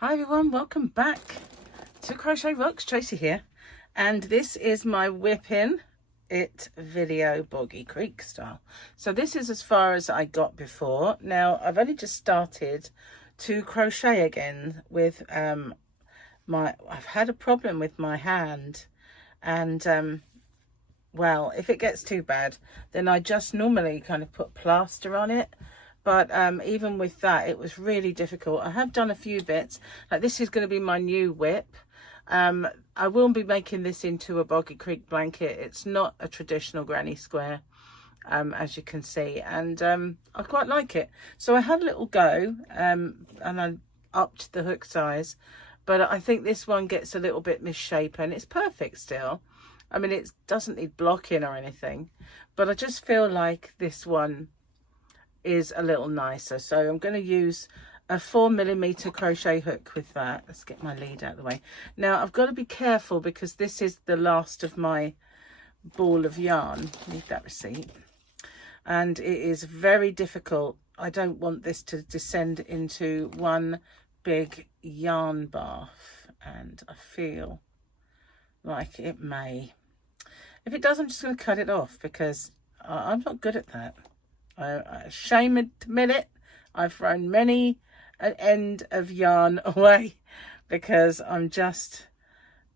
Hi everyone, welcome back to Crochet Rocks. Tracy here, and this is my Wip'n video Boggy Creek style. So this is as far as I got before. Now I've only just started to crochet again with I've had a problem with my hand, and well, if it gets too bad, then I just normally kind of put plaster on it. But even with that, it was really difficult. I have done a few bits. Like this is going to be my new WIP. I will be making this into a Boggy Creek blanket. It's not a traditional granny square, as you can see. And I quite like it. So I had a little go and I upped the hook size. But I think this one gets a little bit misshapen. It's perfect still. I mean, it doesn't need blocking or anything. But I just feel like this one is a little nicer. So I'm going to use a 4mm crochet hook with that. Let's get my lead out of the way. Now I've got to be careful because this is the last of my ball of yarn. Need that receipt. And it is very difficult. I don't want this to descend into one big yarn bath, and I feel like it may. If it does, I'm just going to cut it off because I'm not good at that. Shame to admit it, I've thrown many an end of yarn away because I'm just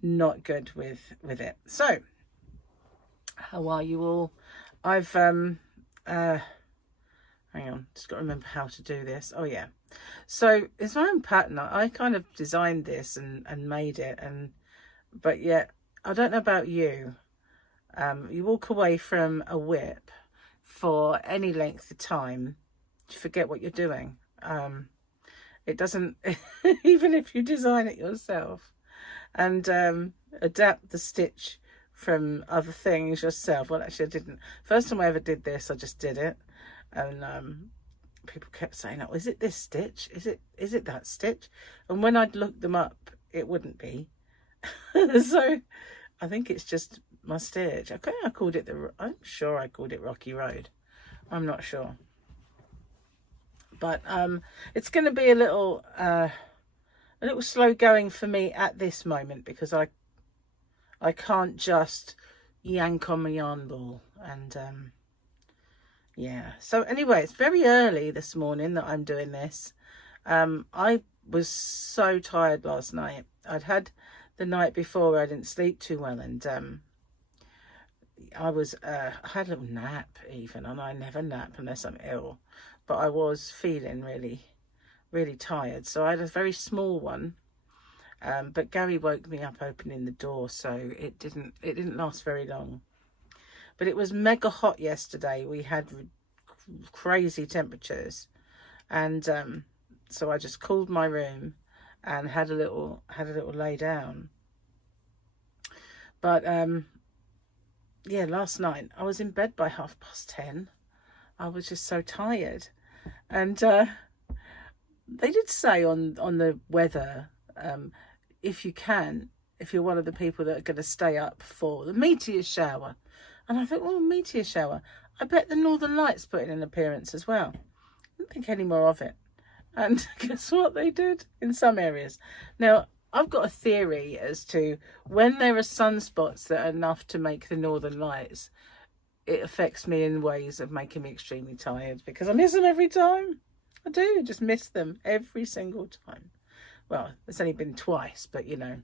not good with it. So how are you all? I've hang on, just got to remember how to do this. Oh yeah, so it's my own pattern. I kind of designed this and made it, but yet I don't know about you. You walk away from a WIP for any length of time, you forget what you're doing. It doesn't, even if you design it yourself and adapt the stitch from other things yourself. Well, actually I didn't. First time I ever did this, I just did it, and people kept saying, oh, is it this stitch? Is it that stitch? And when I'd look them up, it wouldn't be. So I think it's just my stitch. Okay, I'm sure I called it Rocky Road. I'm not sure. But it's going to be a little slow going for me at this moment because I can't just yank on my yarn ball. And yeah. So anyway, it's very early this morning that I'm doing this. I was so tired last night. I'd had the night before, I didn't sleep too well, and I had a little nap even, and I never nap unless I'm ill, but I was feeling really, really tired. So I had a very small one, but Gary woke me up opening the door, so it didn't last very long. But it was mega hot yesterday. We had crazy temperatures, and so I just cooled my room and had a little lay down. But yeah, last night I was in bed by 10:30. I was just so tired. And they did say on the weather, if you're one of the people that are going to stay up for the meteor shower. And I thought, well, meteor shower, I bet the Northern Lights put in an appearance as well. I didn't think any more of it. And guess what they did in some areas. Now, I've got a theory as to when there are sunspots that are enough to make the Northern Lights, it affects me in ways of making me extremely tired because I miss them every time. I do, just miss them every single time. Well, it's only been twice, but you know,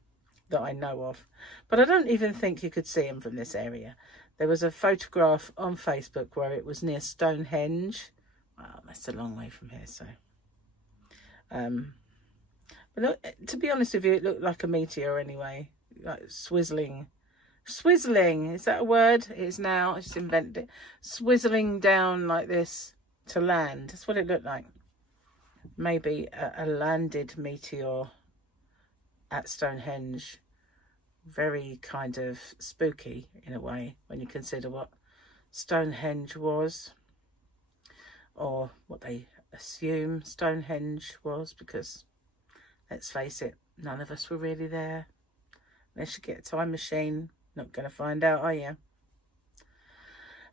that I know of. But I don't even think you could see them from this area. There was a photograph on Facebook where it was near Stonehenge. Well, that's a long way from here, so. But look, to be honest with you, it looked like a meteor anyway, like swizzling, is that a word? It is now. I just invented it. Swizzling down like this to land. That's what it looked like. Maybe a landed meteor at Stonehenge. Very kind of spooky in a way when you consider what Stonehenge was, or what they assume Stonehenge was, because let's face it, none of us were really there. Unless you get a time machine, not going to find out, are you?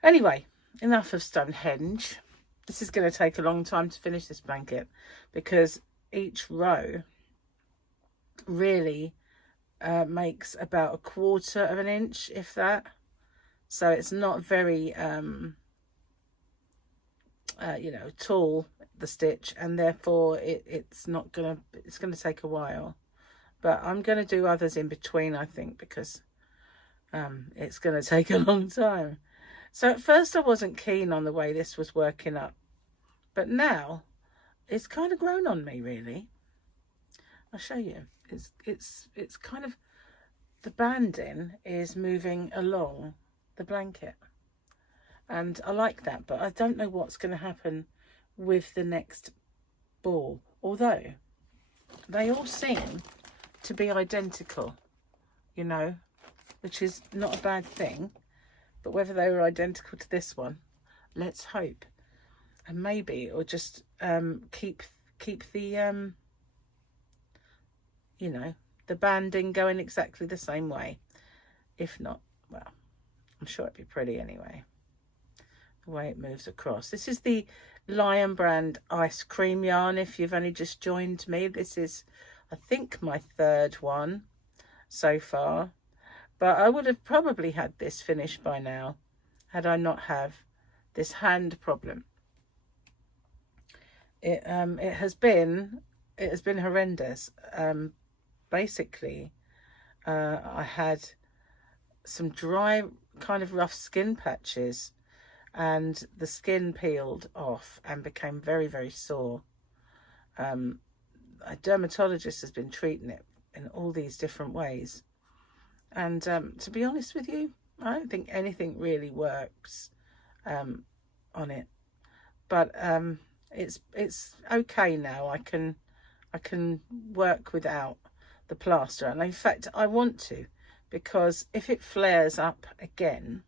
Anyway, enough of Stonehenge. This is going to take a long time to finish this blanket because each row really makes about 1/4 of an inch, if that. So it's not very you know, tall, the stitch, and therefore it's gonna take a while. But I'm gonna do others in between, I think, because it's gonna take a long time. So at first I wasn't keen on the way this was working up, but now it's kind of grown on me, really. I'll show you. It's kind of, the banding is moving along the blanket, and I like that, but I don't know what's going to happen with the next ball, although they all seem to be identical, you know, which is not a bad thing. But whether they were identical to this one, let's hope. And maybe it will just keep the you know, the banding going exactly the same way. If not, well, I'm sure it'd be pretty anyway, the way it moves across. This is the Lion brand ice cream yarn. If you've only just joined me, this is, I think, my 3rd one so far. But I would have probably had this finished by now had I not have this hand problem. It has been horrendous. Basically, I had some dry, kind of rough skin patches, and the skin peeled off and became very, very sore. A dermatologist has been treating it in all these different ways. And to be honest with you, I don't think anything really works on it. But it's okay now. I can work without the plaster, and in fact I want to, because if it flares up again,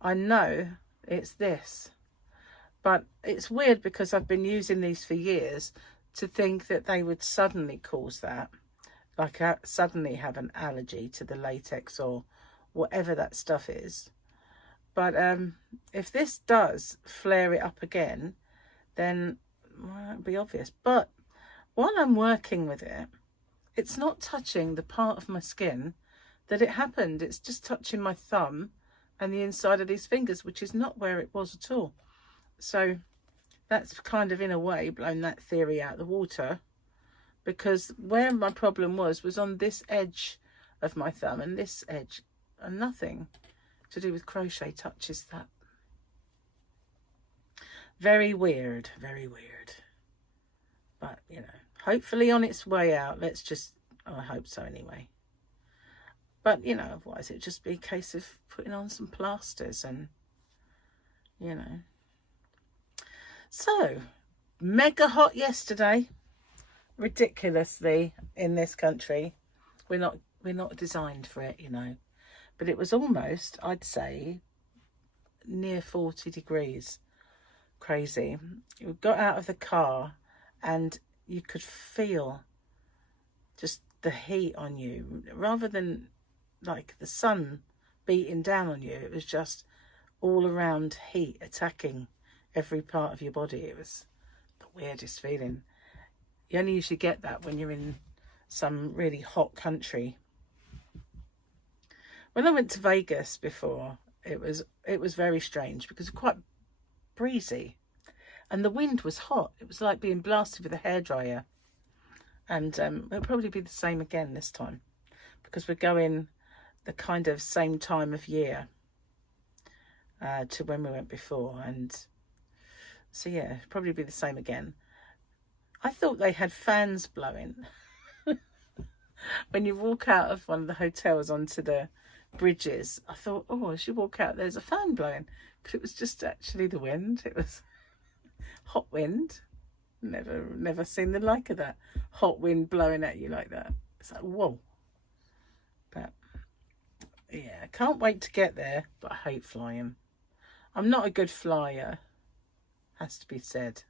I know it's this. But it's weird, because I've been using these for years, to think that they would suddenly cause that. Like suddenly have an allergy to the latex or whatever that stuff is. But if this does flare it up again, then, well, it'll be obvious. But while I'm working with it, it's not touching the part of my skin that it happened. It's just touching my thumb and the inside of these fingers, which is not where it was at all. So that's kind of, in a way, blown that theory out of the water. Because where my problem was on this edge of my thumb, and this edge, and nothing to do with crochet touches that. Very weird, very weird. But, you know, hopefully on its way out. Let's just, I hope so anyway. But, you know, otherwise it'd just be a case of putting on some plasters and, you know. So, mega hot yesterday. Ridiculously, in this country. We're not designed for it, you know. But it was almost, I'd say, near 40 degrees. Crazy. You got out of the car and you could feel just the heat on you, rather than like the sun beating down on you. It was just all around heat attacking every part of your body. It was the weirdest feeling. You only usually get that when you're in some really hot country. When I went to Vegas before, it was very strange, because it was quite breezy and the wind was hot. It was like being blasted with a hairdryer. And it'll probably be the same again this time, because we're going the kind of same time of year to when we went before. And so, yeah, probably be the same again. I thought they had fans blowing. When you walk out of one of the hotels onto the bridges, I thought, oh, as you walk out, there's a fan blowing. But it was just actually the wind. It was hot wind. Never seen the like of that. Hot wind blowing at you like that. It's like, whoa. But, yeah, I can't wait to get there, but I hate flying. I'm not a good flyer, has to be said.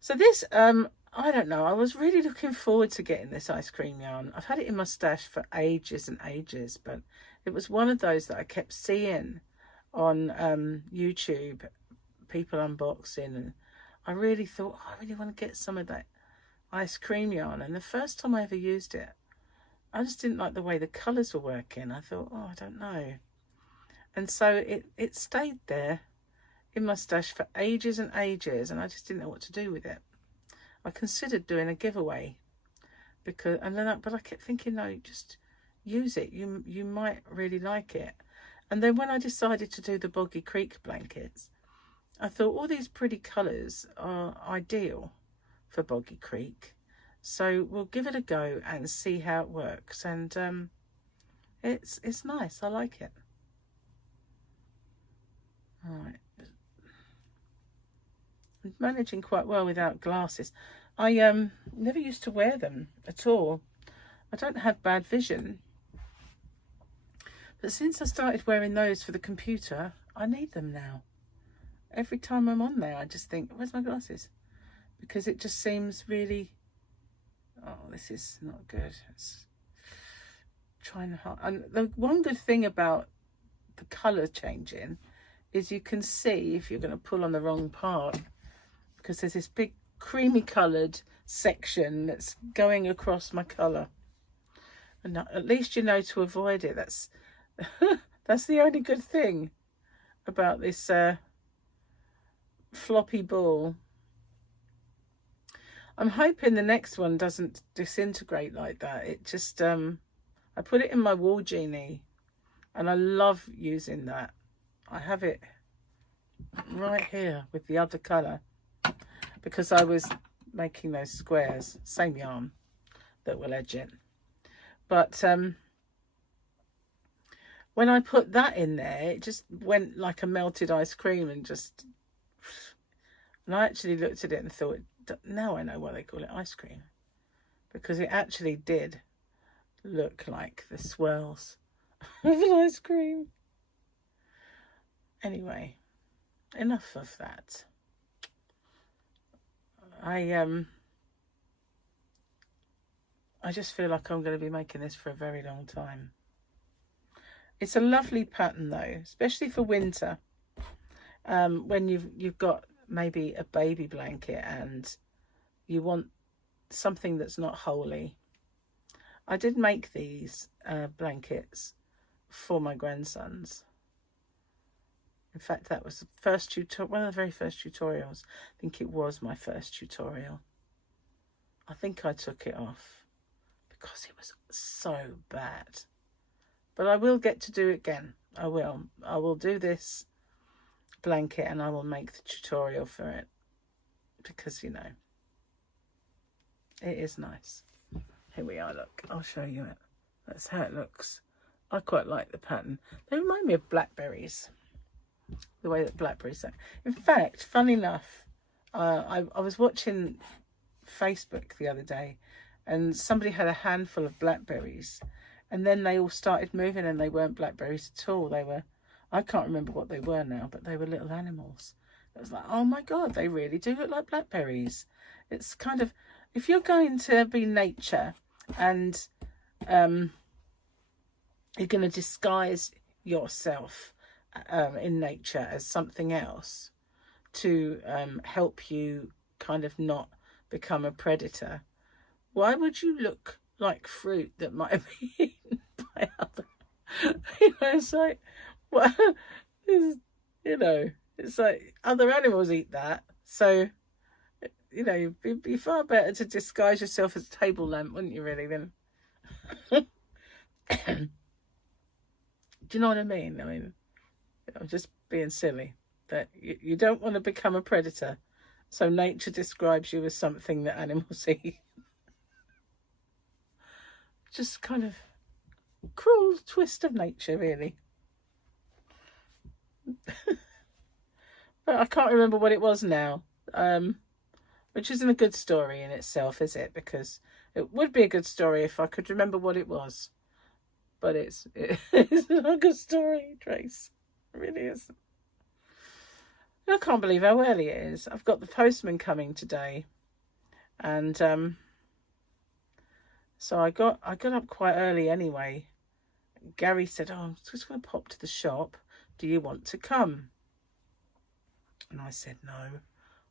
So this, I don't know, I was really looking forward to getting this ice cream yarn. I've had it in my stash for ages and ages, but it was one of those that I kept seeing on YouTube, people unboxing, and I really thought, oh, I really want to get some of that ice cream yarn, and the first time I ever used it, I just didn't like the way the colours were working. I thought, oh, I don't know. And so it stayed there in my stash for ages and ages, and I just didn't know what to do with it. I considered doing a giveaway, but I kept thinking, no, just use it. You might really like it. And then when I decided to do the Boggy Creek blankets, I thought all these pretty colours are ideal for Boggy Creek. So we'll give it a go and see how it works. And it's nice. I like it. All right. I'm managing quite well without glasses. I never used to wear them at all. I don't have bad vision. But since I started wearing those for the computer, I need them now. Every time I'm on there, I just think, where's my glasses? Because it just seems really, oh, this is not good. It's trying hard. And the one good thing about the colour changing is you can see if you're going to pull on the wrong part, because there's this big creamy coloured section that's going across my colour. And at least you know to avoid it. That's that's the only good thing about this floppy ball. I'm hoping the next one doesn't disintegrate like that. It just I put it in my wall genie, and I love using that. I have it right here with the other colour, because I was making those squares, same yarn that will edge it. But when I put that in there, it just went like a melted ice cream, and I actually looked at it and thought, now I know why they call it ice cream, because it actually did look like the swirls of an ice cream. Anyway, enough of that. I just feel like I'm going to be making this for a very long time. It's a lovely pattern though, especially for winter, when you've got maybe a baby blanket and you want something that's not holey. I did make these blankets for my grandsons. In fact, that was the first one of the very first tutorials. I think it was my first tutorial. I think I took it off because it was so bad. But I will get to do it again. I will do this blanket and I will make the tutorial for it, because, you know, it is nice. Here we are, look. I'll show you it. That's how it looks. I quite like the pattern. They remind me of blackberries. The way that blackberries are. In fact, funny enough, I was watching Facebook the other day, and somebody had a handful of blackberries, and then they all started moving, and they weren't blackberries at all. They were, I can't remember what they were now, but they were little animals. It was like, oh my God, they really do look like blackberries. It's kind of, if you're going to be nature and you're going to disguise yourself in nature as something else to help you kind of not become a predator, why would you look like fruit that might have been eaten by other, you know, it's like, well, you know, it's like other animals eat that, so, you know, it'd be far better to disguise yourself as a table lamp, wouldn't you, really, then? Do you know what I mean? I mean, I'm just being silly, that you don't want to become a predator, so nature describes you as something that animals eat. Just kind of cruel twist of nature, really. But I can't remember what it was now, which isn't a good story in itself, is it? Because it would be a good story if I could remember what it was. But it's not a good story, Trace. It really isn't. I can't believe how early it is. I've got the postman coming today, and so I got up quite early anyway. Gary said, "Oh, I'm just going to pop to the shop. Do you want to come?" And I said, "No,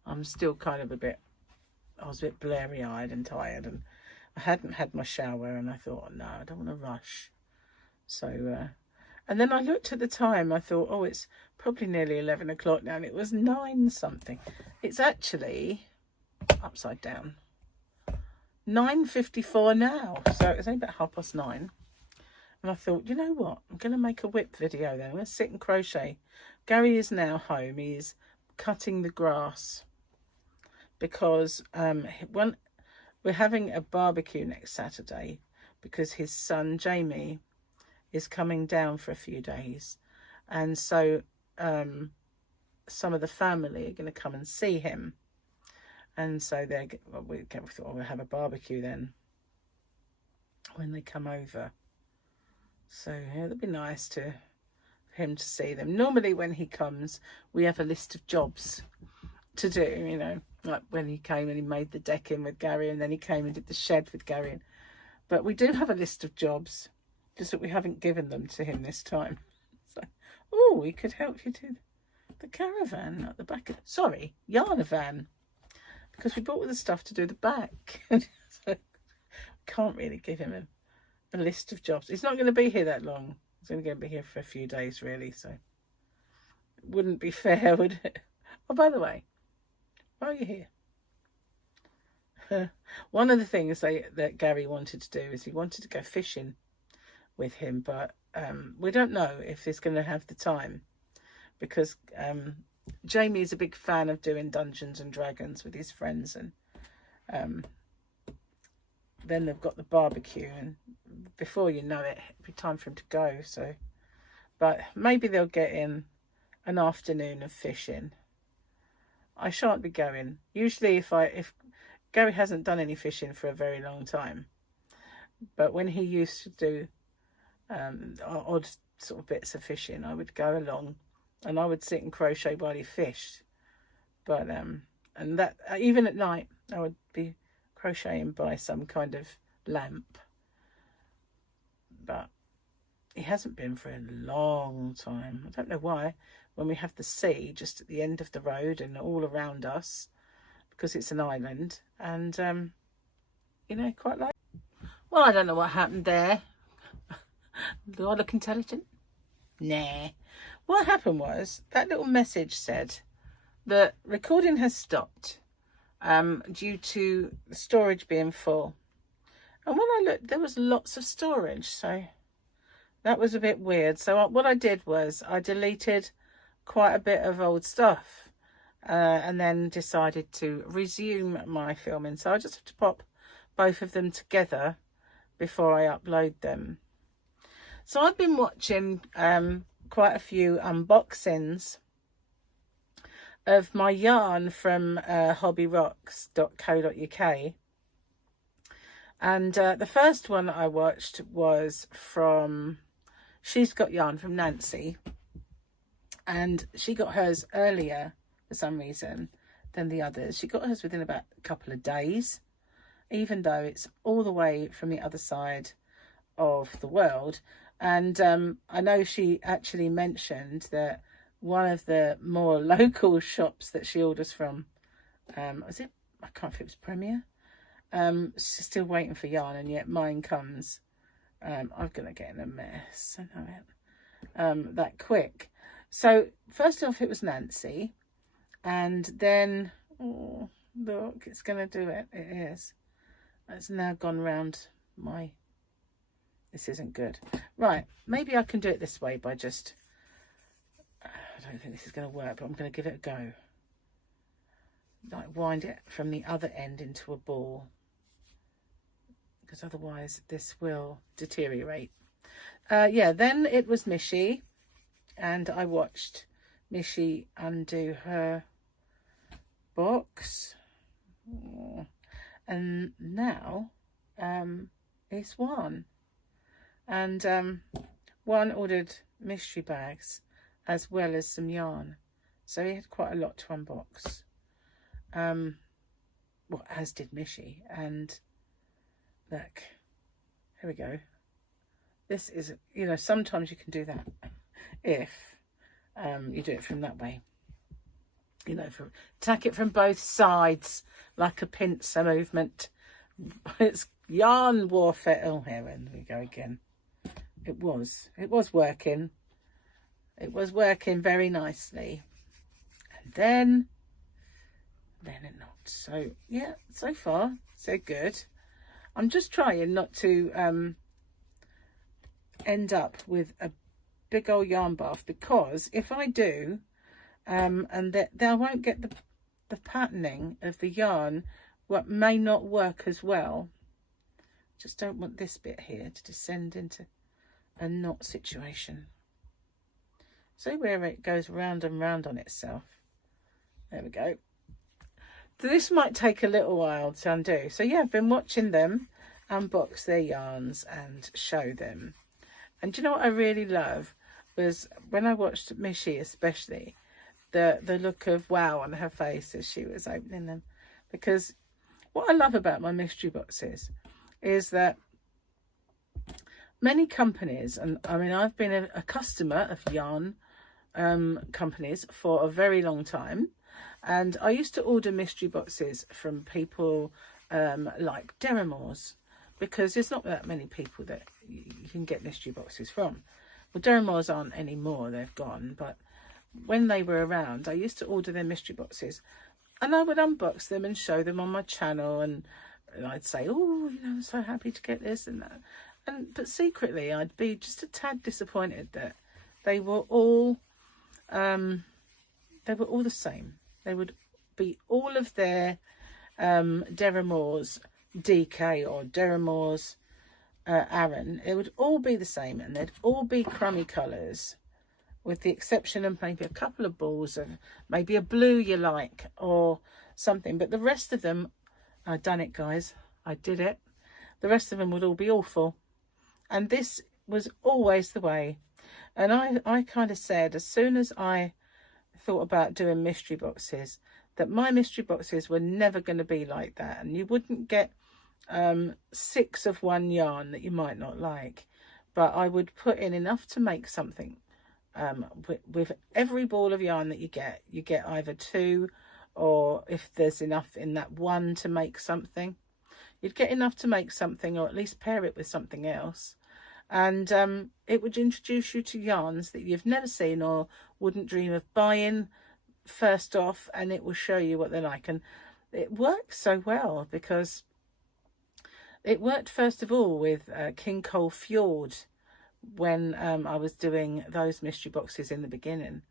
I'm still kind of a bit I was a bit blurry-eyed and tired, and I hadn't had my shower, and I thought, no, I don't want to rush. So, and then I looked at the time. I thought, oh, it's probably nearly 11 o'clock now, and it was 9 something. It's actually upside down. 9:54 now, so it's only about 9:30. And I thought, you know what? I'm going to make a WIP video then. I'm going to sit and crochet. Gary is now home. He's cutting the grass because when we're having a barbecue next Saturday, because his son Jamie is coming down for a few days, and so some of the family are going to come and see him, and so we thought we'll have a barbecue then when they come over. So yeah, it'll be nice for him to see them. Normally when he comes, we have a list of jobs to do, you know, like when he came and he made the deck in with Gary, and then he came and did the shed with Gary. But we do have a list of jobs, just that we haven't given them to him this time. So, oh, we could help you do the caravan at the back. Sorry, yarn van, because we bought all the stuff to do the back. So can't really give him a list of jobs. He's not going to be here that long. He's only going to be here for a few days, really. So it wouldn't be fair, would it? Oh, by the way, why are you here? One of the things that Gary wanted to do is he wanted to go fishing with him, but we don't know if he's going to have the time, because Jamie is a big fan of doing Dungeons and Dragons with his friends, and then they've got the barbecue, and before you know it, it'll be time for him to go. So, but maybe they'll get in an afternoon of fishing. I shan't be going. Usually if Gary hasn't done any fishing for a very long time, but when he used to do odd sort of bits of fishing, I would go along and I would sit and crochet while he fished. But and that even at night I would be crocheting by some kind of lamp. But he hasn't been for a long time. I don't know why. When we have the sea just at the end of the road and all around us, because it's an island, and you know, quite like. Well, I don't know what happened there. Do I look intelligent? Nah. What happened was that little message said that recording has stopped due to the storage being full. And when I looked, there was lots of storage, so that was a bit weird. So what I did was I deleted quite a bit of old stuff and then decided to resume my filming. So I just have to pop both of them together before I upload them. So I've been watching quite a few unboxings of my yarn from hobbyrocks.co.uk, and the first one I watched was from She's Got Yarn, from Nancy, and she got hers earlier for some reason than the others. She got hers within about a couple of days, even though it's all the way from the other side of the world. And I know she actually mentioned that one of the more local shops that she orders from, was it? I can't remember if it was Premier. She's still waiting for yarn, and yet mine comes. I'm gonna get in a mess. I know it. That quick. So first off, it was Nancy, and then oh look, it's gonna do it. It is. It's now gone round my. This isn't good. Right, maybe I can do it this way by just. I don't think this is going to work, but I'm going to give it a go. Like wind it from the other end into a ball, because otherwise this will deteriorate. Yeah, then it was Mishy, and I watched Mishy undo her box. And now it's One. And One ordered mystery bags as well as some yarn, so he had quite a lot to unbox. Well, as did Mishy. And look, here we go. This is, you know, sometimes you can do that if you do it from that way. you know, tack it from both sides like a pincer movement. It's yarn warfare. Oh, here we go again. It was working. It was working very nicely. And then it not. So yeah, so far so good. I'm just trying not to end up with a big old yarn bath, because if I do, and that I won't get the patterning of the yarn, what may not work as well. Just don't want this bit here to descend into a knot situation. See where it goes round and round on itself. There we go. So this might take a little while to undo. So yeah, I've been watching them unbox their yarns and show them. And do you know what I really love was when I watched Mishy, especially the look of wow on her face as she was opening them. Because what I love about my mystery boxes is that many companies, and I mean I've been a customer of yarn companies for a very long time, and I used to order mystery boxes from people like Deramores, because there's not that many people that you can get mystery boxes from. Well, Deramores aren't anymore, they've gone, but when they were around I used to order their mystery boxes, and I would unbox them and show them on my channel, and I'd say, oh, you know, I'm so happy to get this and that, but secretly I'd be just a tad disappointed that they were all the same. They would be all of their Deramores DK or Deramores Aran. It would all be the same, and they'd all be crummy colours, with the exception of maybe a couple of balls of maybe a blue you like or something. But the rest of them, I'd done it, guys. I did it. The rest of them would all be awful. And this was always the way. And I kind of said, as soon as I thought about doing mystery boxes, that my mystery boxes were never going to be like that. And you wouldn't get 6 of one yarn that you might not like. But I would put in enough to make something. With every ball of yarn that you get either 2, or if there's enough in that 1 to make something, you'd get enough to make something, or at least pair it with something else. And it would introduce you to yarns that you've never seen or wouldn't dream of buying first off, and it will show you what they're like. And it works so well, because it worked first of all with King Cole Fjord, when I was doing those mystery boxes in the beginning.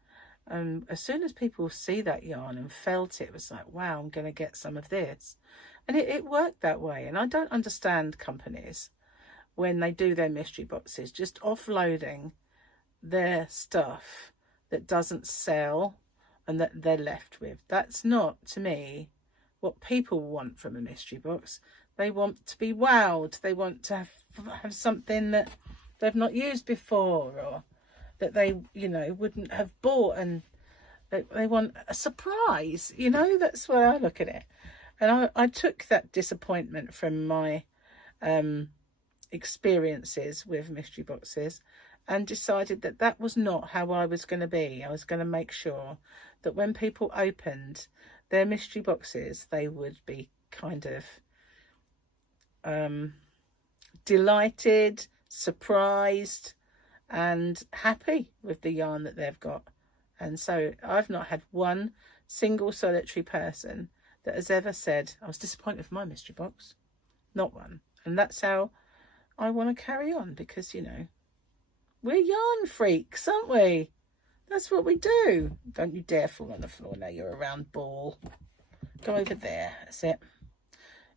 As soon as people see that yarn and felt it, it was like, wow, I'm going to get some of this. And it worked that way. And I don't understand companies when they do their mystery boxes just offloading their stuff that doesn't sell and that they're left with. That's not, to me, what people want from a mystery box. They want to be wowed. They want to have something that they've not used before, or that they, you know, wouldn't have bought, and they want a surprise, you know. That's why I look at it. And I took that disappointment from my experiences with mystery boxes and decided that that was not how I was going to be. I was going to make sure that when people opened their mystery boxes, they would be kind of delighted, surprised and happy with the yarn that they've got. And so I've not had one single solitary person that has ever said I was disappointed with my mystery box. Not one. And that's how I want to carry on, because, you know, we're yarn freaks, aren't we? That's what we do. Don't you dare fall on the floor now, you're a round ball. Go over there. That's it.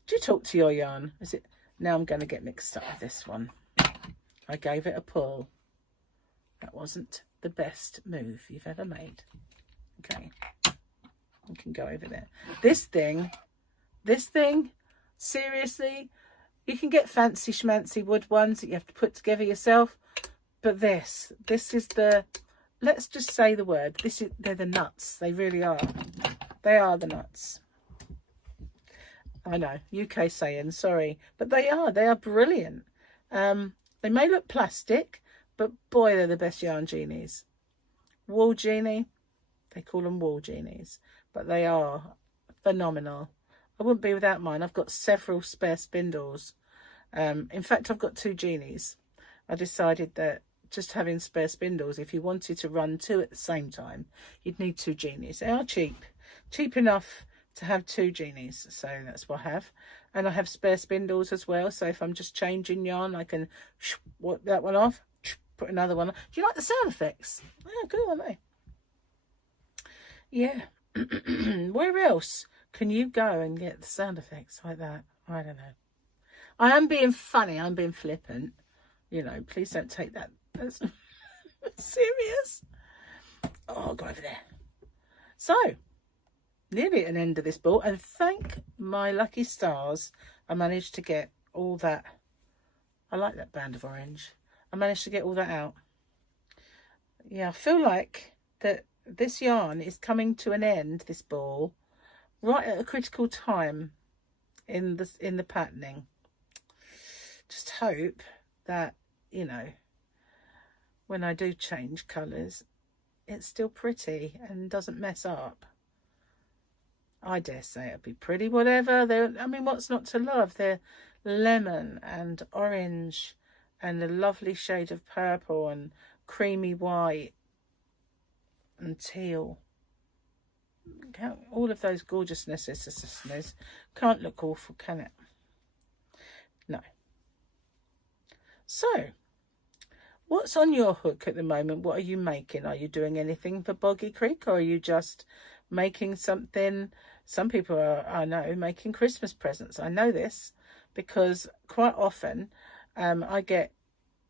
Do you talk to your yarn? Is it? Now I'm going to get mixed up with this one. I gave it a pull. That wasn't the best move you've ever made. Okay. We can go over there. This thing, seriously, you can get fancy schmancy wood ones that you have to put together yourself. But this is the, let's just say the word. They're the nuts. They really are. They are the nuts. I know, UK saying, sorry, but they are brilliant. They may look plastic, but boy, they're the best yarn genies. Wool genie, they call them wool genies. but they are phenomenal. I wouldn't be without mine. I've got several spare spindles. In fact, I've got 2 genies. I decided that just having spare spindles, if you wanted to run 2 at the same time, you'd need 2 genies. They are cheap enough to have 2 genies, so that's what I have. And I have spare spindles as well, so if I'm just changing yarn, I can wipe that one off, put another one on. Do you like the sound effects? Yeah, good, aren't they? Yeah. Where else can you go and get the sound effects like that? I don't know. I am being funny, I'm being flippant. You know, please don't take that as serious. Oh, I'll go over there. So, nearly at an end of this ball, and thank my lucky stars, I managed to get all that. I like that band of orange. I managed to get all that out. Yeah, I feel like that this yarn is coming to an end, this ball, right at a critical time in the patterning. Just hope that, you know, when I do change colours, it's still pretty and doesn't mess up. I dare say it'll be pretty, whatever. I mean, what's not to love? They're lemon and orange and a lovely shade of purple and creamy white and teal. All of those gorgeousnesses can't look awful, can it? No. So, what's on your hook at the moment? What are you making? Are you doing anything for Boggy Creek, or are you just making something? Some people are, I know, making Christmas presents. I know this because quite often I get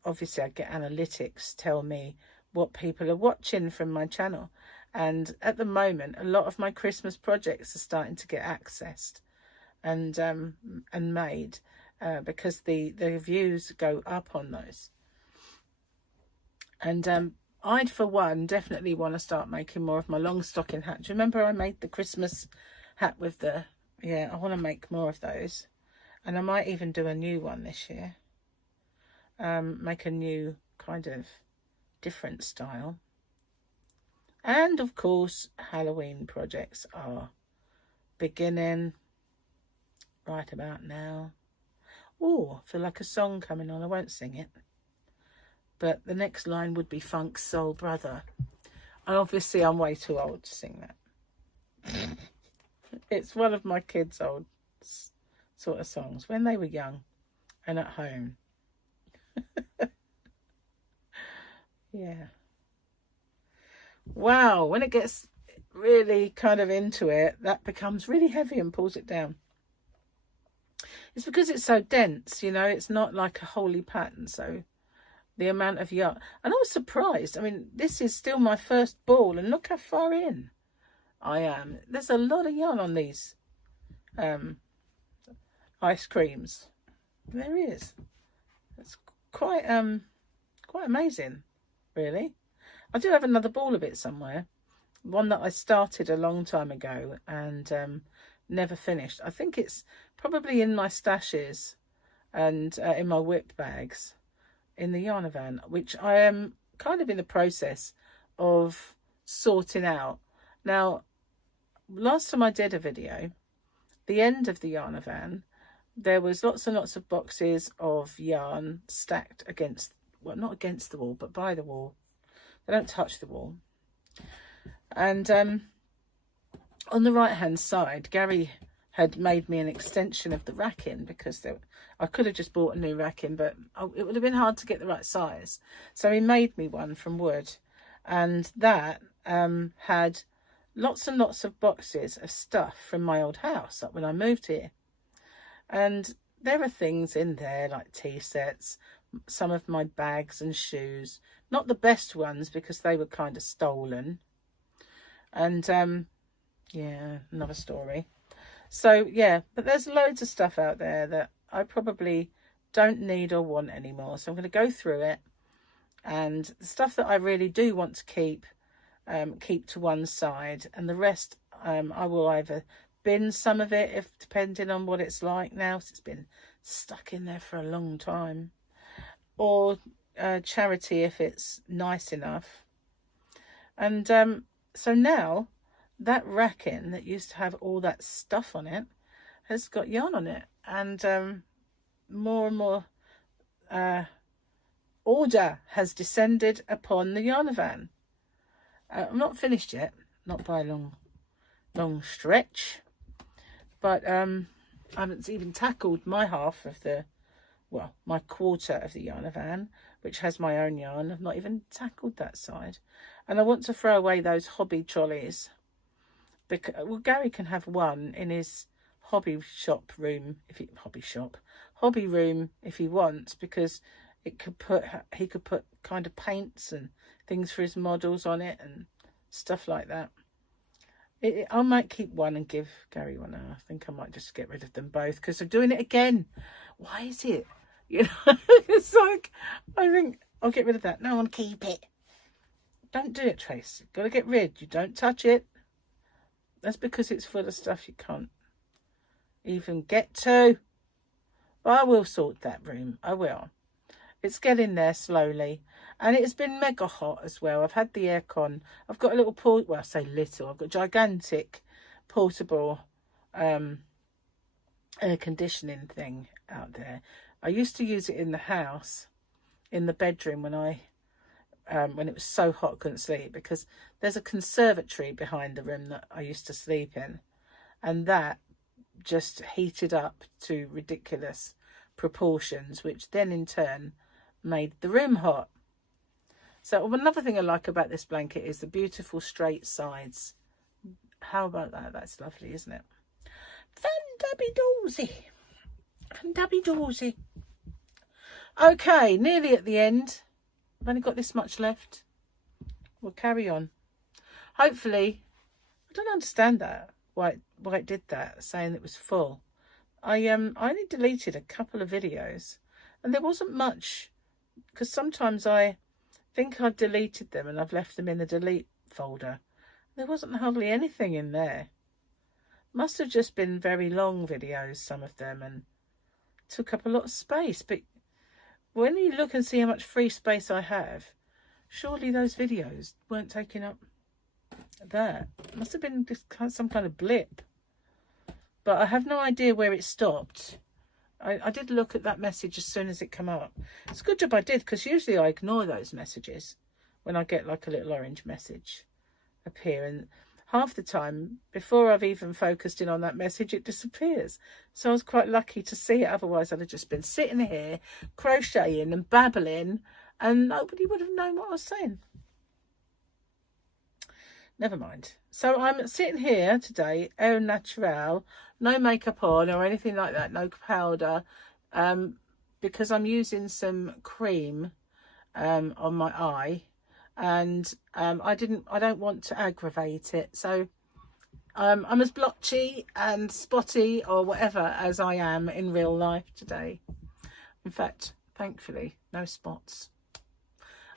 analytics tell me what people are watching from my channel. And at the moment, a lot of my Christmas projects are starting to get accessed and made because the views go up on those. And I'd, for one, definitely want to start making more of my long stocking hats. Remember I made the Christmas hat with the... Yeah, I want to make more of those. And I might even do a new one this year. Make a new kind of different style. And, of course, Halloween projects are beginning right about now. Oh, I feel like a song coming on. I won't sing it. But the next line would be Funk's Soul Brother. And obviously I'm way too old to sing that. It's one of my kids' old sort of songs when they were young and at home. Yeah. Wow, when it gets really kind of into it, that becomes really heavy and pulls it down. It's because it's so dense, you know, it's not like a holy pattern, so the amount of yarn. And I was surprised. I mean, this is still my first ball, and look how far in I am. There's a lot of yarn on these ice creams. There is. It's quite amazing, really. I do have another ball of it somewhere. One that I started a long time ago and never finished. I think it's probably in my stashes and in my WIP bags in the yarn van, which I am kind of in the process of sorting out. Now, last time I did a video, the end of the yarn van, there was lots and lots of boxes of yarn stacked against, well, not against the wall, but by the wall. They don't touch the wall. And on the right hand side, Gary had made me an extension of the racking because I could have just bought a new racking, but it would have been hard to get the right size. So he made me one from wood, and that had lots and lots of boxes of stuff from my old house when I moved here. And there are things in there like tea sets, some of my bags and shoes, not the best ones because they were kind of stolen. And yeah, another story. So yeah, but there's loads of stuff out there that I probably don't need or want anymore. So I'm going to go through it, and the stuff that I really do want to keep to one side, and the rest I will either bin some of it, if depending on what it's like now, so it's been stuck in there for a long time, or charity if it's nice enough. And so now that racking that used to have all that stuff on it has got yarn on it, and more and more order has descended upon the yarn van. I'm not finished yet, not by a long stretch, but I haven't even tackled my half of the, well, my quarter of the yarn van, which has my own yarn. I've not even tackled that side, and I want to throw away those hobby trolleys, because, well, Gary can have one in his hobby room if he wants, because he could put kind of paints and things for his models on it and stuff like that. I might keep one and give Gary one. I think I might just get rid of them both, because they're doing it again. Why is it? You know, it's like, I think I'll get rid of that. No one keep it. Don't do it, Trace. Got to get rid. You don't touch it. That's because it's full of stuff you can't even get to. But I will sort that room. I will. It's getting there slowly. And it's been mega hot as well. I've had the aircon. I've got a little well, I say little. I've got a gigantic portable air conditioning thing out there. I used to use it in the house, in the bedroom, when it was so hot I couldn't sleep, because there's a conservatory behind the room that I used to sleep in, and that just heated up to ridiculous proportions, which then in turn made the room hot. So another thing I like about this blanket is the beautiful straight sides. How about that? That's lovely, isn't it? Fandabby doozy. Okay, nearly at the end. I've only got this much left. We'll carry on. Hopefully, I don't understand that, why it did that, saying it was full. I only deleted a couple of videos, and there wasn't much, because sometimes I think I've deleted them and I've left them in the delete folder. There wasn't hardly anything in there. Must have just been very long videos, some of them, and took up a lot of space. But when you look and see how much free space I have, surely those videos weren't taking up that. Must have been just some kind of blip. But I have no idea where it stopped. I did look at that message as soon as it came up. It's a good job I did, because usually I ignore those messages when I get like a little orange message appear, and half the time before I've even focused in on that message, it disappears. So I was quite lucky to see it. Otherwise I'd have just been sitting here crocheting and babbling, and nobody would have known what I was saying. Never mind. So I'm sitting here today, au naturel, no makeup on or anything like that, no powder, because I'm using some cream on my eye, and I don't want to aggravate it. So I'm as blotchy and spotty or whatever as I am in real life today. In fact, thankfully, no spots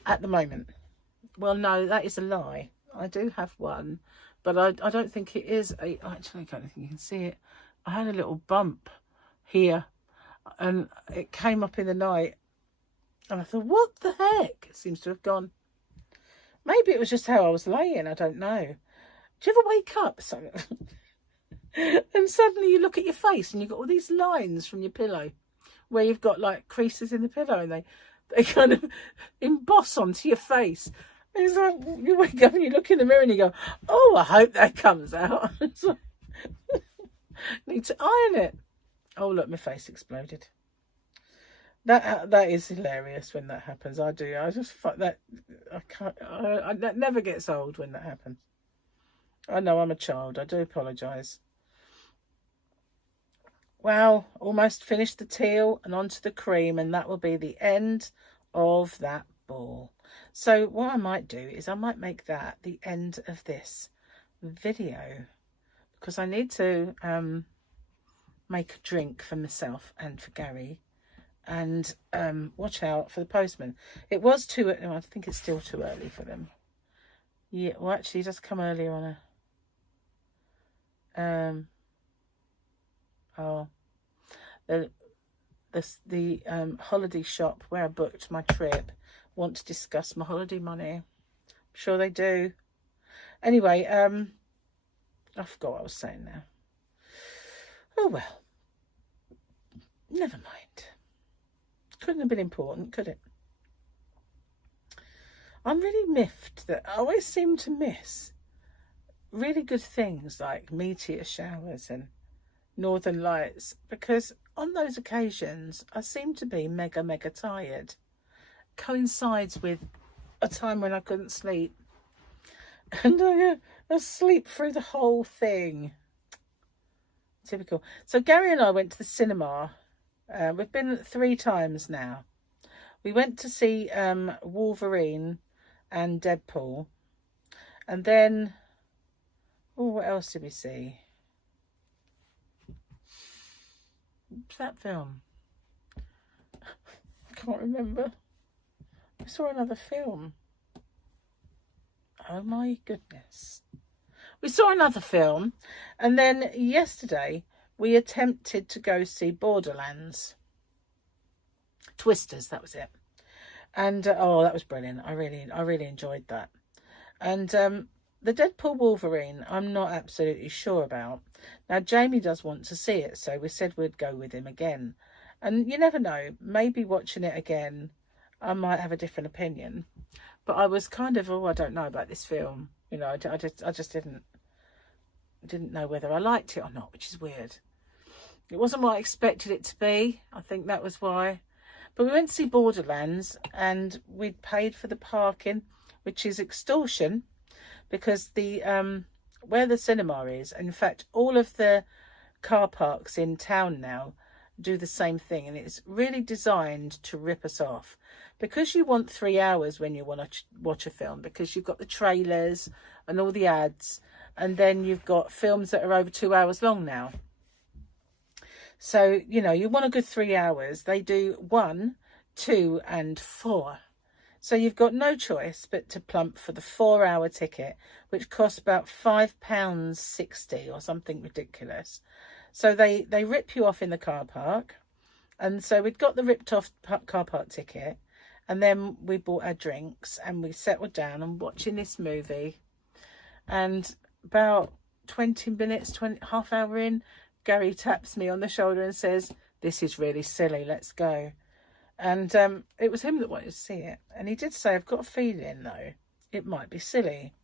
at the moment. Well, no, that is a lie. I do have one, but I don't think it is a, actually I don't think you can see it. I had a little bump here, and it came up in the night, and I thought, what the heck? It seems to have gone. Maybe it was just how I was laying, I don't know. Do you ever wake up and suddenly you look at your face and you've got all these lines from your pillow where you've got like creases in the pillow, and they kind of emboss onto your face. It's like you wake up and you look in the mirror and you go, oh, I hope that comes out. It's like, need to iron it. Oh, look, my face exploded. That is hilarious when that happens. I just that I can't. That never gets old when that happens. I know I'm a child. I do apologise. Well, almost finished the teal and onto the cream, and that will be the end of that ball. So what I might do is I might make that the end of this video, because I need to make a drink for myself and for Gary, and watch out for the postman. It was I think it's still too early for them. Yeah, well, actually it does come earlier on the holiday shop where I booked my trip want to discuss my holiday money. I'm sure they do. Anyway, I forgot what I was saying now. Oh well, never mind. Couldn't have been important, could it? I'm really miffed that I always seem to miss really good things like meteor showers and northern lights, because on those occasions I seem to be mega tired. Coincides with a time when I couldn't sleep, and I sleep through the whole thing. Typical. So Gary and I went to the cinema. We've been 3 times now. We went to see Wolverine and Deadpool, and then what else did we see? What's that film? I can't remember. We saw another film. Oh my goodness. We saw another film, and then yesterday we attempted to go see Borderlands. Twisters, that was it. And oh, that was brilliant. I really enjoyed that. And the Deadpool Wolverine, I'm not absolutely sure about. Now, Jamie does want to see it, so we said we'd go with him again. And you never know, maybe watching it again, I might have a different opinion. But I was kind of, I don't know about this film. You know, I just didn't know whether I liked it or not, which is weird. It wasn't what I expected it to be. I think that was why. But we went to see Borderlands, and we'd paid for the parking, which is extortion, because the where the cinema is, in fact, all of the car parks in town now do the same thing, and it's really designed to rip us off, because you want 3 hours when you want to watch a film, because you've got the trailers and all the ads, and then you've got films that are over 2 hours long now. So, you know, you want a good 3 hours. They do 1, 2 and 4. So you've got no choice but to plump for the 4-hour ticket, which costs about £5.60 or something ridiculous. So they rip you off in the car park. And so we'd got the ripped off car park ticket, and then we bought our drinks and we settled down and watching this movie. And about 20 minutes, half hour in, Gary taps me on the shoulder and says, "This is really silly, let's go." And it was him that wanted to see it. And he did say, "I've got a feeling, though, it might be silly."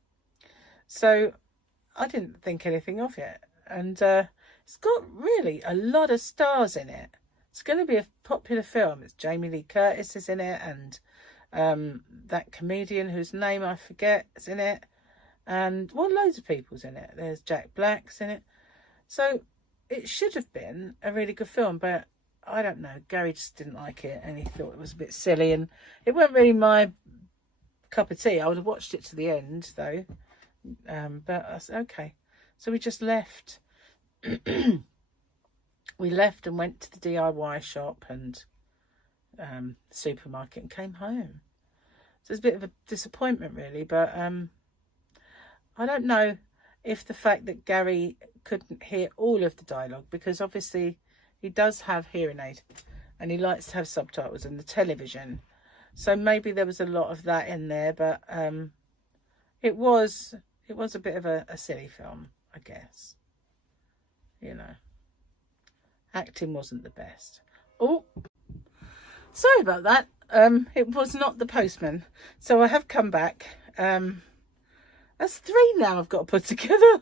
So I didn't think anything of it. And it's got really a lot of stars in it. It's going to be a popular film. It's Jamie Lee Curtis is in it, and that comedian whose name I forget is in it. And, well, loads of people's in it. There's Jack Black's in it. So it should have been a really good film, but I don't know. Gary just didn't like it, and he thought it was a bit silly, and it wasn't really my cup of tea. I would have watched it to the end, though. But I said, okay. So we just left. We left and went to the DIY shop and supermarket and came home. So it's a bit of a disappointment, really, but I don't know if the fact that Gary couldn't hear all of the dialogue, because obviously he does have hearing aid and he likes to have subtitles in the television, so maybe there was a lot of that in there, but it was a bit of a silly film, I guess. You know, acting wasn't the best. Oh, sorry about that. It was not the postman, so I have come back. That's 3 now I've got to put together.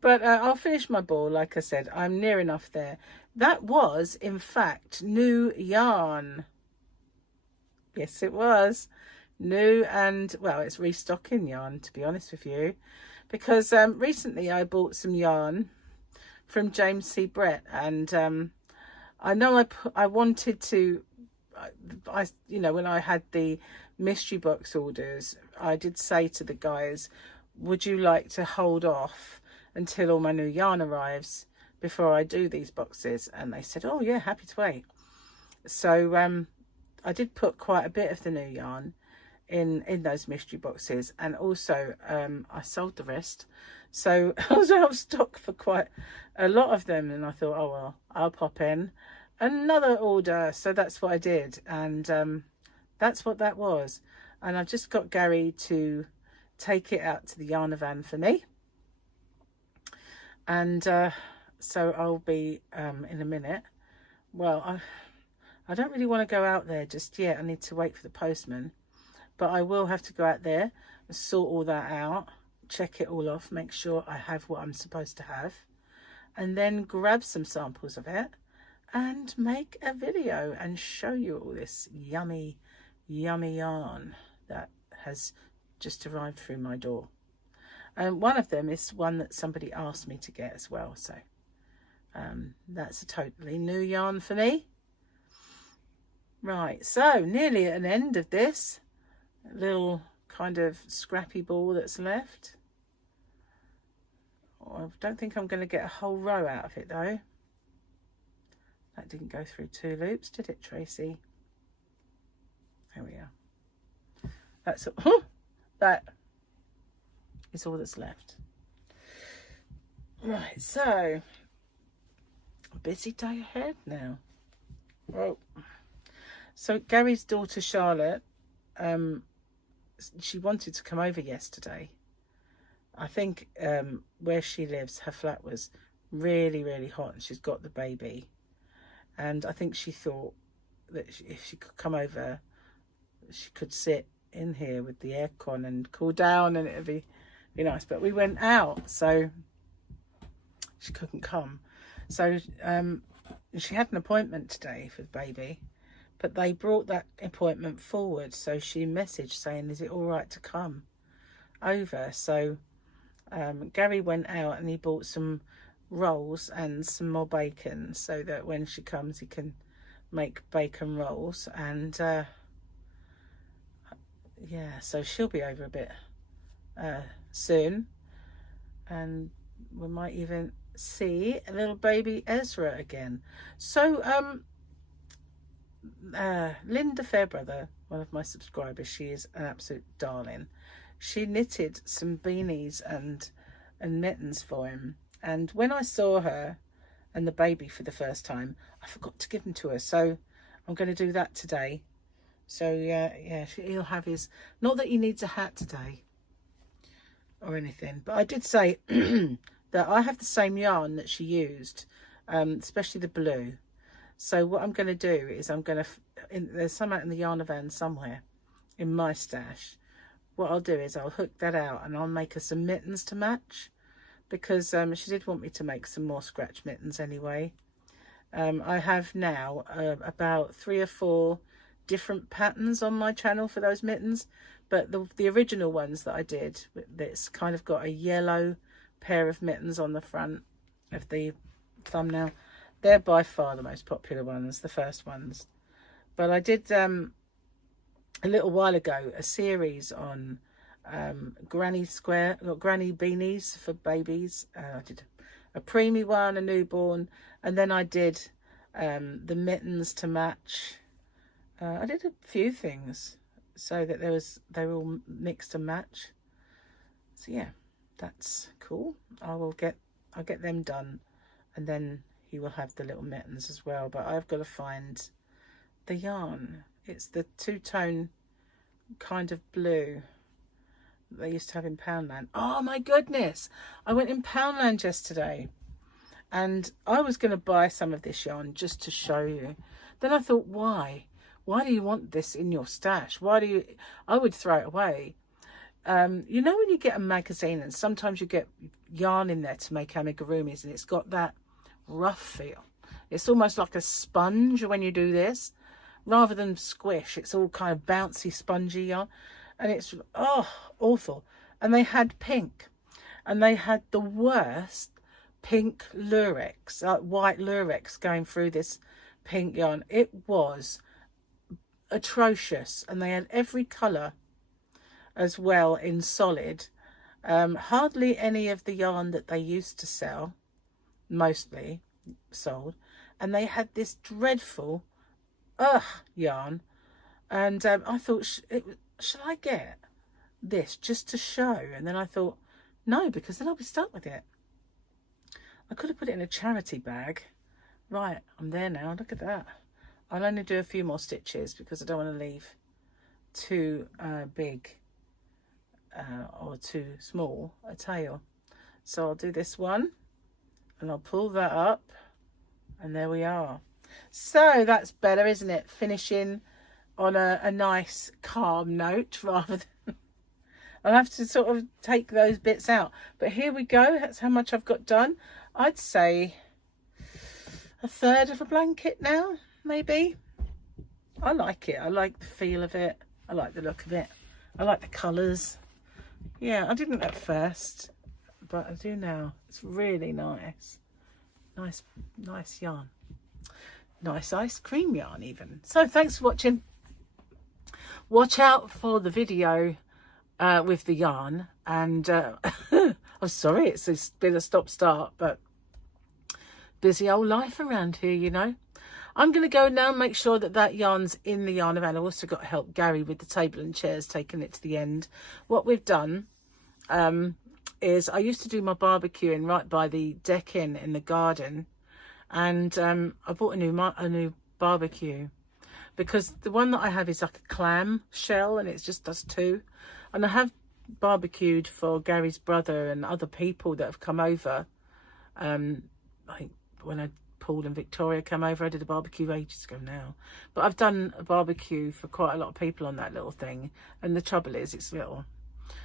But I'll finish my ball. Like I said, I'm near enough there. That was, in fact, new yarn. Yes, it was. New, and, well, it's restocking yarn, to be honest with you. Because recently I bought some yarn from James C. Brett. And I know I wanted to... you know, when I had the mystery box orders, I did say to the guys, would you like to hold off until all my new yarn arrives before I do these boxes? And they said, oh yeah, happy to wait. So I did put quite a bit of the new yarn in those mystery boxes, and also I sold the rest. So I was out of stock for quite a lot of them, and I thought, oh well, I'll pop in another order. So that's what I did, and that's what that was. And I just got Gary to take it out to the yarn van for me, And so I'll be in a minute. Well, I don't really want to go out there just yet. I need to wait for the postman, but I will have to go out there and sort all that out, check it all off, make sure I have what I'm supposed to have, and then grab some samples of it and make a video and show you all this yummy yarn that has just arrived through my door. And one of them is one that somebody asked me to get as well, so that's a totally new yarn for me. Right, so nearly at an end of this little kind of scrappy ball that's left. I don't think I'm going to get a whole row out of it though. That didn't go through 2 loops, did it, Tracy? There we are. That's that is all that's left. Right, so a busy day ahead now. Whoa. So Gary's daughter Charlotte, she wanted to come over yesterday. I think where she lives, her flat was really hot, and she's got the baby. And I think she thought that if she could come over, she could sit in here with the aircon and cool down, and it'd be nice. But we went out, so she couldn't come. So she had an appointment today for the baby, but they brought that appointment forward. So she messaged saying, is it all right to come over? So Gary went out and he bought some rolls and some more bacon, so that when she comes he can make bacon rolls. And yeah, so she'll be over a bit soon, and we might even see a little baby Ezra again. So Linda Fairbrother, one of my subscribers, she is an absolute darling. She knitted some beanies and mittens for him, and when I saw her and the baby for the first time, I forgot to give them to her, so I'm going to do that today. So yeah, he'll have his, not that he needs a hat today or anything, but I did say that I have the same yarn that she used, especially the blue. So what I'm going to do is there's some out in the yarn van somewhere in my stash. What I'll do is I'll hook that out and I'll make her some mittens to match, because she did want me to make some more scratch mittens anyway. I have now about 3 or 4 different patterns on my channel for those mittens, but the original ones that I did, that's kind of got a yellow pair of mittens on the front of the thumbnail, they're by far the most popular ones, the first ones. But I did a little while ago a series on granny beanies for babies. I did a preemie one, a newborn, and then I did the mittens to match. I did a few things so that they were all mixed and match. So yeah, that's cool. I'll get them done, and then he will have the little mittens as well. But I've got to find the yarn. It's the 2-tone kind of blue that they used to have in Poundland. Oh my goodness, I went in Poundland yesterday and I was going to buy some of this yarn just to show you. Then I thought, why do you want this in your stash? I would throw it away. You know when you get a magazine and sometimes you get yarn in there to make amigurumis, and it's got that rough feel. It's almost like a sponge when you do this, rather than squish. It's all kind of bouncy, spongy yarn, and it's awful. And they had pink, and they had the worst pink lurex, white lurex going through this pink yarn. It was atrocious, and they had every colour as well in solid. Hardly any of the yarn that they used to sell, mostly sold, and they had this dreadful yarn. And I thought, should I get this just to show? And then I thought, no, because then I'll be stuck with it. I could have put it in a charity bag. Right, I'm there now. Look at that. I'll only do a few more stitches because I don't want to leave too big or too small a tail. So I'll do this one, and I'll pull that up, and there we are. So that's better, isn't it? Finishing on a nice calm note rather than I'll have to sort of take those bits out. But here we go. That's how much I've got done. I'd say a third of a blanket now, maybe. I like it. I like the feel of it. I like the look of it. I like the colours. Yeah, I didn't at first, but I do now. It's really nice. Nice yarn. Nice ice cream yarn even. So thanks for watching. Watch out for the video with the yarn, and I'm sorry it's been a stop-start, but busy old life around here, you know. I'm going to go now and make sure that yarn's in the yarn van. I also got help Gary with the table and chairs, taking it to the end. What we've done is I used to do my barbecuing right by the deck in the garden, and I bought a new barbecue, because the one that I have is like a clam shell and it just does two. And I have barbecued for Gary's brother and other people that have come over. Like when Paul and Victoria came over, I did a barbecue ages ago now. But I've done a barbecue for quite a lot of people on that little thing. And the trouble is, it's little.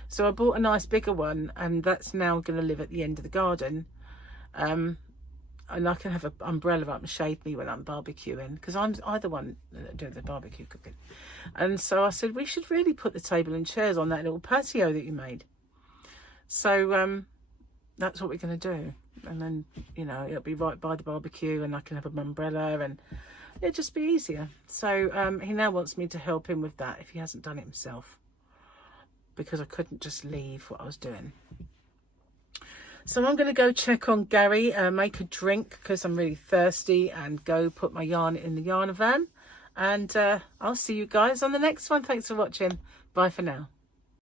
So I bought a nice bigger one, and that's now going to live at the end of the garden. And I can have an umbrella up and shade me when I'm barbecuing, because I'm the one doing the barbecue cooking. And so I said, we should really put the table and chairs on that little patio that you made. So that's what we're going to do. And then, you know, it'll be right by the barbecue, and I can have an umbrella, and it'll just be easier. So he now wants me to help him with that if he hasn't done it himself, because I couldn't just leave what I was doing. So I'm going to go check on Gary, make a drink because I'm really thirsty, and go put my yarn in the yarn van. And I'll see you guys on the next one. Thanks for watching. Bye for now.